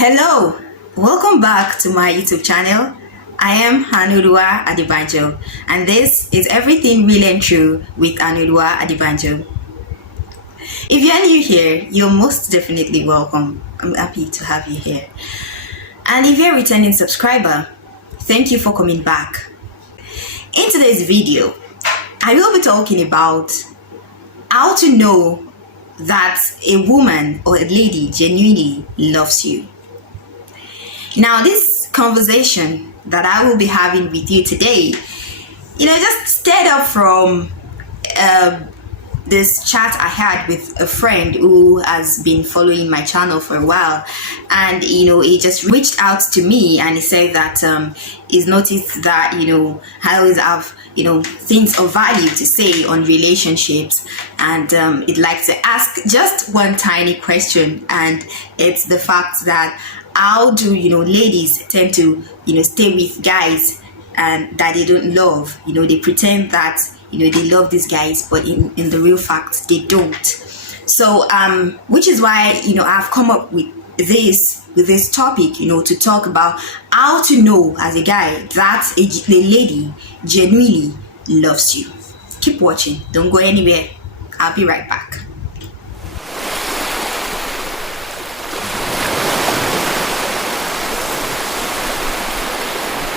Hello, welcome back to my YouTube channel. I am Aanuoluwa Adebanjo, and this is Everything Real and True with Aanuoluwa Adebanjo. If you are new here, you're most definitely welcome. I'm happy to have you here. And if you're a returning subscriber, thank you for coming back. In today's video, I will be talking about how to know that a woman or a lady genuinely loves you. Now, this conversation that I will be having with you today, just stirred up from this chat I had with a friend who has been following my channel for a while, and he just reached out to me and he said that he's noticed that I always have things of value to say on relationships, and he'd like to ask just one tiny question, and it's the fact that how do ladies tend to stay with guys and that they don't love. They pretend that they love these guys, but in the real fact they don't. So which is why I've come up with this topic to talk about how to know as a guy that a lady genuinely loves you. Keep watching, don't go anywhere. I'll be right back.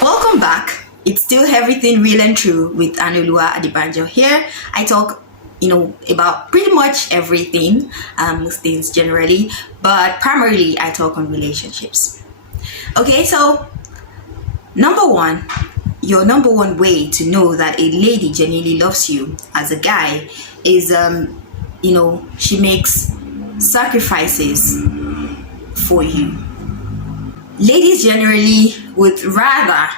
Welcome back. It's still Everything Real and True with Aanuoluwa Adebanjo. Here I talk about pretty much everything, most things generally, but primarily I talk on relationships. Okay, so your number one way to know that a lady genuinely loves you as a guy is she makes sacrifices for you. Ladies generally would rather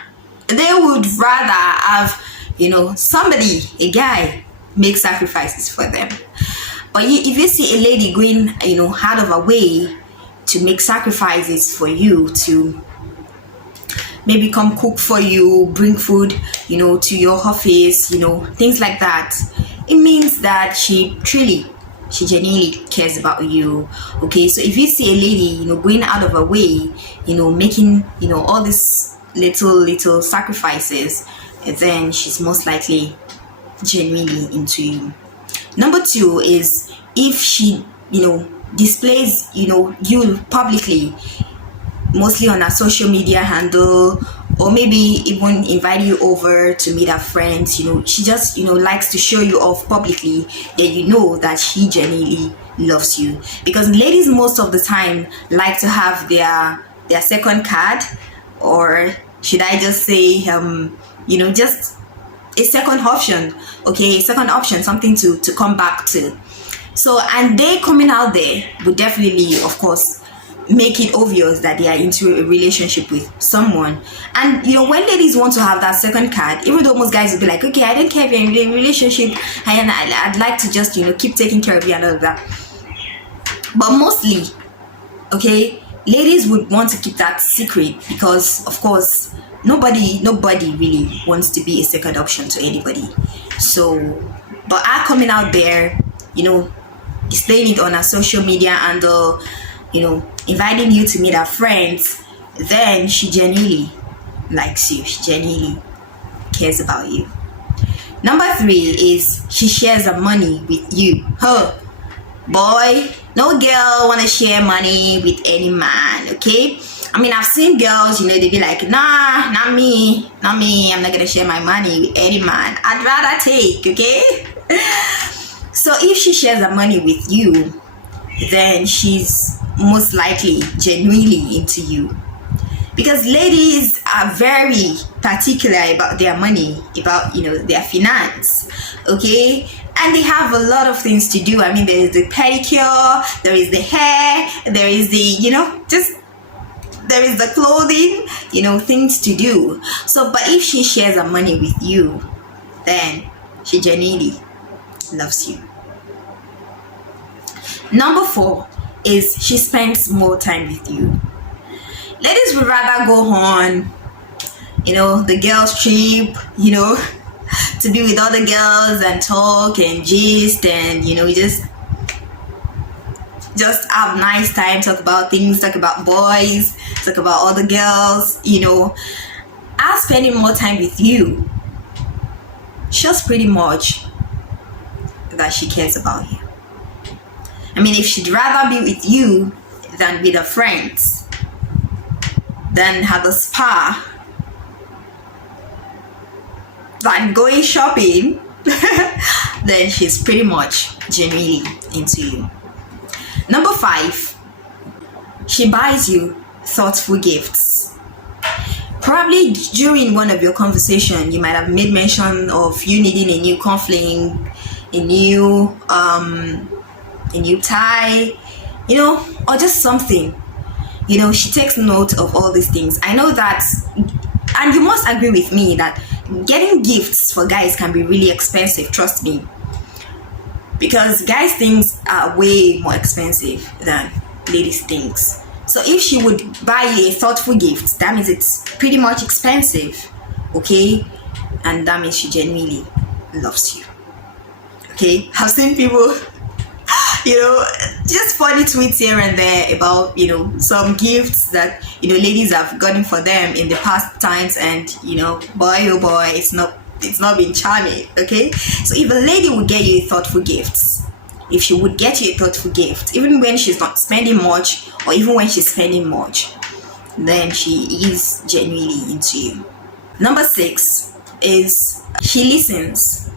have somebody, a guy, make sacrifices for them. But if you see a lady going out of her way to make sacrifices for you, to maybe come cook for you, bring food to your office, things like that, it means that she genuinely cares about you. Okay, so if you see a lady going out of her way, making all these little sacrifices, then she's most likely genuinely into you. Number two is if she displays you publicly, mostly on her social media handle, or maybe even invite you over to meet her friends. She just likes to show you off publicly, then that she genuinely loves you. Because ladies most of the time like to have their second card, or should I just say just a second option. Okay, a second option, something to come back to. So, and they coming out there would definitely, of course, make it obvious that they are into a relationship with someone. And when ladies want to have that second card, even though most guys will be like, okay, I don't care if you're in a relationship and I'd like to just keep taking care of you and all of that. But mostly, okay, ladies would want to keep that secret because, of course, nobody really wants to be a second option to anybody. So, but her coming out there, displaying it on her social media handle, inviting you to meet her friends, then she genuinely likes you. She genuinely cares about you. Number three is she shares her money with you. Boy, no girl want to share money with any man, okay? I mean, I've seen girls, they be like, nah, not me, I'm not gonna share my money with any man. I'd rather take, okay? So if she shares her money with you, then she's most likely genuinely into you. Because ladies are very particular about their money, about their finance, okay? And they have a lot of things to do. I mean, there is the pedicure, there is the hair, there is the there is the clothing, things to do. So, but if she shares her money with you, then she genuinely loves you. Number four is she spends more time with you. Ladies would rather go on, the girls' trip, to be with other girls and talk and gist and, just just have nice time, talk about things, talk about boys, talk about other girls, are spending more time with you, shows pretty much that she cares about you. I mean, if she'd rather be with you than with her friends, than have a spa, than going shopping, then she's pretty much genuinely into you. Number 5, she buys you thoughtful gifts. Probably during one of your conversations, you might have made mention of you needing a new cufflink, a new tie, or just something. She takes note of all these things. I know that, and you must agree with me that getting gifts for guys can be really expensive, trust me. Because guys' things are way more expensive than ladies' things. So if she would buy you a thoughtful gift, that means it's pretty much expensive, okay? And that means she genuinely loves you, okay? I've seen people, just funny tweets here and there about, some gifts that, ladies have gotten for them in the past times, and, boy, oh boy, it's not been charming, okay? So if a lady would get you thoughtful gifts, if she would get you a thoughtful gift, even when she's not spending much, or even when she's spending much, then she is genuinely into you. Number 6 is she listens,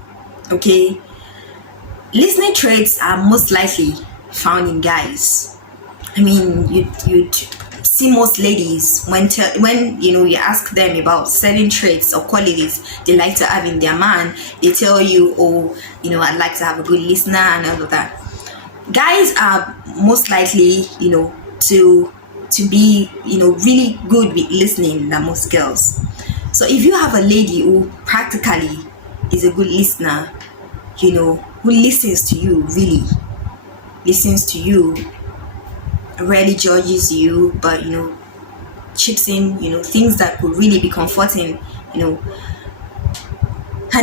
okay? Listening traits are most likely found in guys. I mean, you'd see most ladies when you ask them about certain traits or qualities they like to have in their man, they tell you, I'd like to have a good listener and all of that. Guys are most likely, to be, really good with listening than most girls. So if you have a lady who practically is a good listener, who listens to you, really listens to you, rarely judges you, but chips in things that could really be comforting, and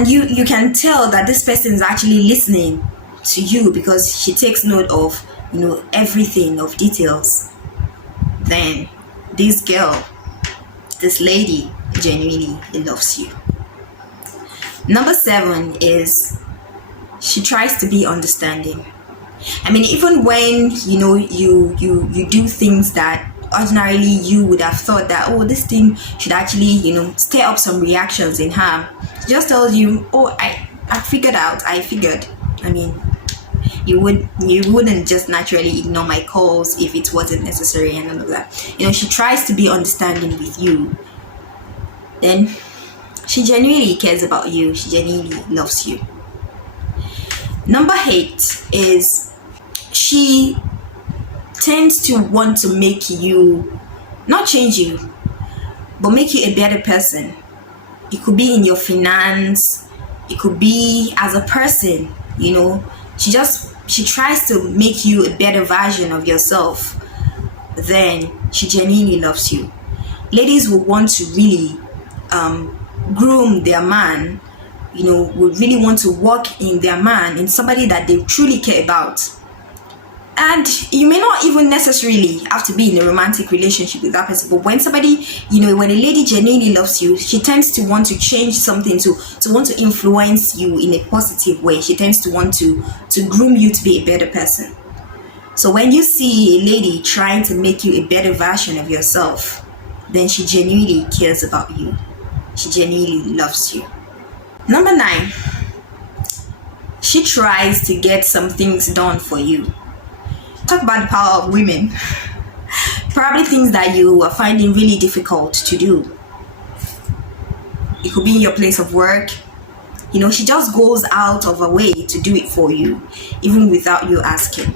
you can tell that this person is actually listening to you because she takes note of everything, of details, then this lady genuinely loves you. Number 7 is she tries to be understanding. I mean, even when you do things that ordinarily you would have thought that, this thing should actually stir up some reactions in her, she just tells you, I figured. I mean, you wouldn't just naturally ignore my calls if it wasn't necessary and all of that. She tries to be understanding with you. Then she genuinely cares about you. She genuinely loves you. Number 8 is she tends to want to make you, not change you, but make you a better person. It could be in your finance, it could be as a person, she tries to make you a better version of yourself. Then she genuinely loves you. Ladies will want to really groom their man, would really want to work in their man, in somebody that they truly care about. And you may not even necessarily have to be in a romantic relationship with that person, but when somebody, when a lady genuinely loves you, she tends to want to change something, to want to influence you in a positive way. She tends to want to groom you to be a better person. So when you see a lady trying to make you a better version of yourself, then she genuinely cares about you. She genuinely loves you. Number 9, she tries to get some things done for you. Talk about the power of women. Probably things that you are finding really difficult to do. It could be in your place of work. She just goes out of her way to do it for you, even without you asking.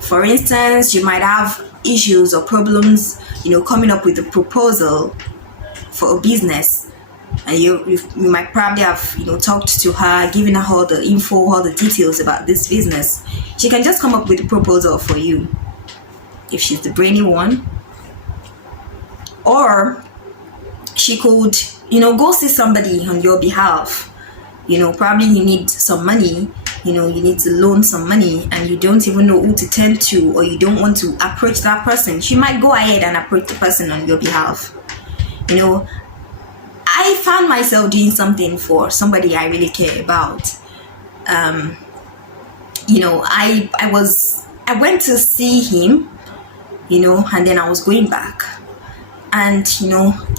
For instance, you might have issues or problems, coming up with a proposal for a business, and you might probably have talked to her, given her all the info, all the details about this business. She can just come up with a proposal for you if she's the brainy one. Or she could go see somebody on your behalf. Probably you need some money, you need to loan some money and you don't even know who to turn to, or you don't want to approach that person, she might go ahead and approach the person on your behalf. I found myself doing something for somebody I really care about. I went to see him, and then I was going back. And,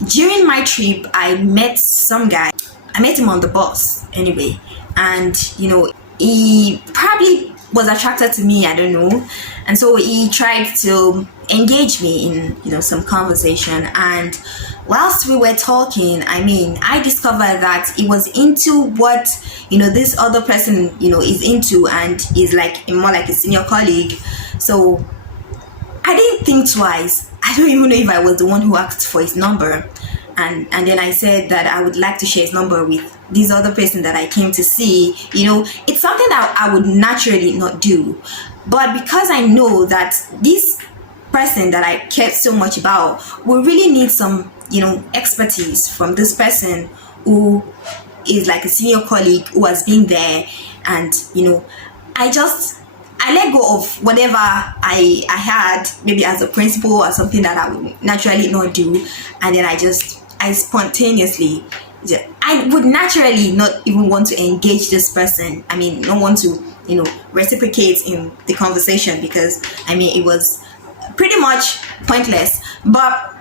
during my trip, I met some guy. I met him on the bus anyway. And, he probably was attracted to me, I don't know. And so he tried to engage me in, some conversation. And whilst we were talking, I discovered that he was into what, this other person, is into, and is more like a senior colleague. So I didn't think twice. I don't even know if I was the one who asked for his number. And then I said that I would like to share his number with this other person that I came to see. It's something that I would naturally not do. But because I know that this person that I cared so much about will really need some, expertise from this person who is like a senior colleague who has been there. And, I let go of whatever I had, maybe as a principal or something that I would naturally not do. And then I spontaneously, I would naturally not even want to engage this person. Not want to, reciprocate in the conversation, because, it was pretty much pointless. But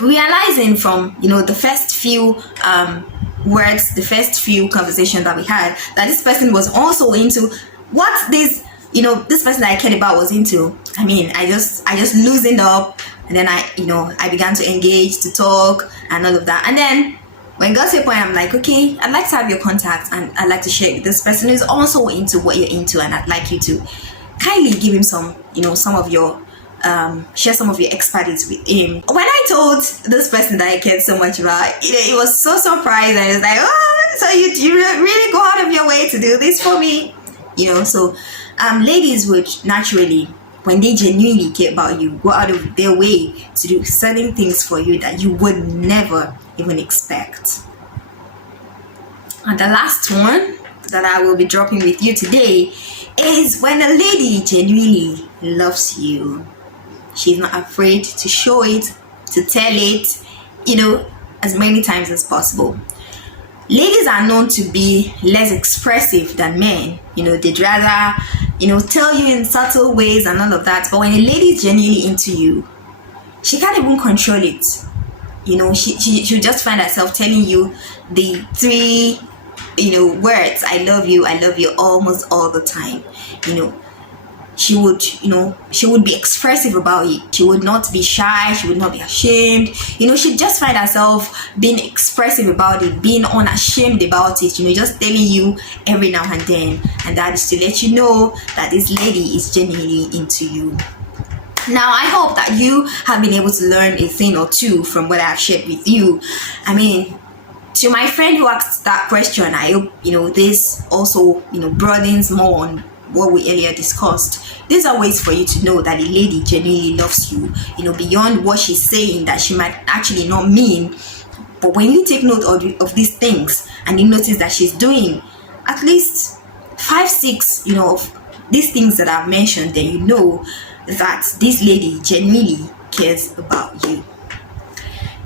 realizing from, the first few words, the first few conversations that we had, that this person was also into what this person that I cared about was into. I just loosened up, and then I began to engage, to talk, and all of that. And then when it got to a point, I'm like, okay, I'd like to have your contact, and I'd like to share with this person who's also into what you're into, and I'd like you to kindly give him some, some of your, share some of your expertise with him. When I told this person that I cared so much about, it was so surprised, and it was like, oh, so you really go out of your way to do this for me? So ladies would naturally, when they genuinely care about you, go out of their way to do certain things for you that you would never even expect. And the last one that I will be dropping with you today is when a lady genuinely loves you. She's not afraid to show it, to tell it, as many times as possible. Ladies are known to be less expressive than men. They'd rather, tell you in subtle ways and all of that. But when a lady is genuinely into you, she can't even control it. She'll just find herself telling you the three, words, I love you almost all the time. She would be expressive about it. She would not be shy. She would not be ashamed. She'd just find herself being expressive about it, being unashamed about it, just telling you every now and then. And that is to let you know that this lady is genuinely into you. Now, I hope that you have been able to learn a thing or two from what I've shared with you. To my friend who asked that question, I hope, this also, broadens more on what we earlier discussed. These are ways for you to know that a lady genuinely loves you, beyond what she's saying that she might actually not mean. But when you take note of these things, and you notice that she's doing at least 5, 6, of these things that I've mentioned, then you know that this lady genuinely cares about you.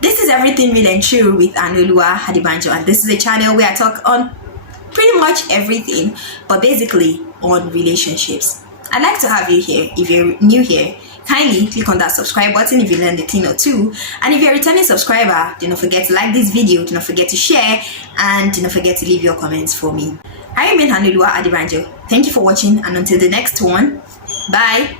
This is Everything Real and True with Aanuoluwa Adebanjo, and this is a channel where I talk on pretty much everything, but basically on relationships. I'd like to have you here. If you're new here, kindly click on that subscribe button if you learned a thing or two. And if you're a returning subscriber, do not forget to like this video, do not forget to share, and do not forget to leave your comments for me. I remain Aanuoluwa Adebanjo. Thank you for watching, and until the next one, bye.